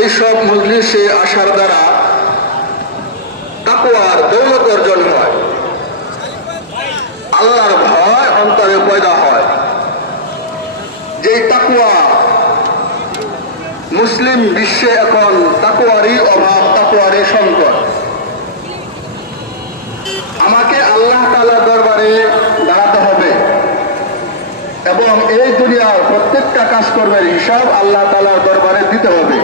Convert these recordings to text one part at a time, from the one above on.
এইসব মজলিসে আসার দ্বারা তাকওয়ার দৌলত অর্জন হয়, আল্লাহর ভয় অন্তরে পয়দা হয়। যেই তাকওয়া মুসলিম বিশ্বে এখন তাকওয়ারই অভাব, তাকওয়ারই সংকট। আমাকে আল্লাহ তাআলার দরবারে দাঁড়াতে হবে এবং এই দুনিয়ার প্রত্যেকটা কাজকর্মের হিসাব আল্লাহ তাআলার দরবারে দিতে হবে।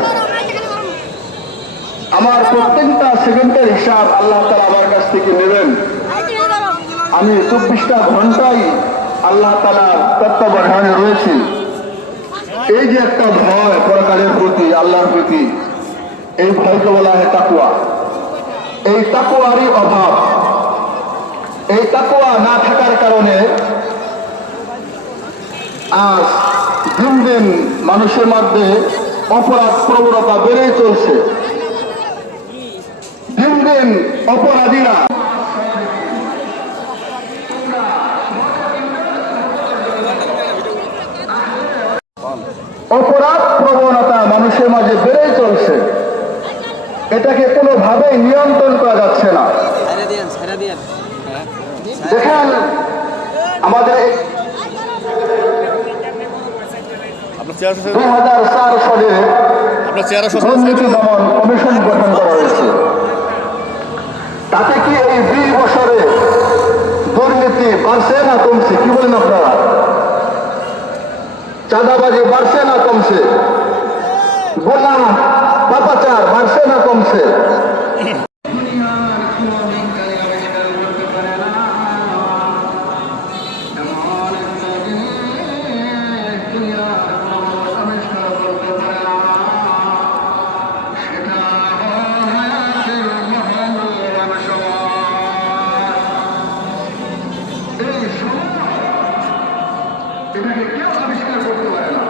আমার প্রত্যেকটা সেকেন্ডের হিসাব আল্লাহ তাআলা আমার কাছ থেকে নেবেন। আমি 24টা ঘন্টাই আল্লাহ তাআলার তত্ত্বাবধানে রয়েছি। এই যে একটা ভয় পরকালের প্রতি, আল্লাহর প্রতি, এই ভয়কে বলা হয় তাকওয়া। এই তাকওয়ারই অভাব। এই তাকওয়া না থাকার কারণে আজ দিন দিন মানুষের মধ্যে অপরাধ প্রবণতা বেড়েই চলছে। দিন দিন অপরাধীরা অপরাধ প্রবণতা মানুষের মাঝে বেড়েই চলছে। এটাকে কোনোভাবেই নিয়ন্ত্রণ করা যাচ্ছে না। দেখেন আমাদের 2004 সালে দুর্নীতি দমন কমিশন গঠন করা হয়েছে। তাতে কি এই 20 বছরে দুর্নীতি বাড়ছে না কমছে? কি বলেন আপনারা? চাঁদাবাজি বাড়ছে না কমছে? গোলা পাপাচার বাড়ছে না কমছে? এটাকে কেউ আবিষ্কার করতে পারে না।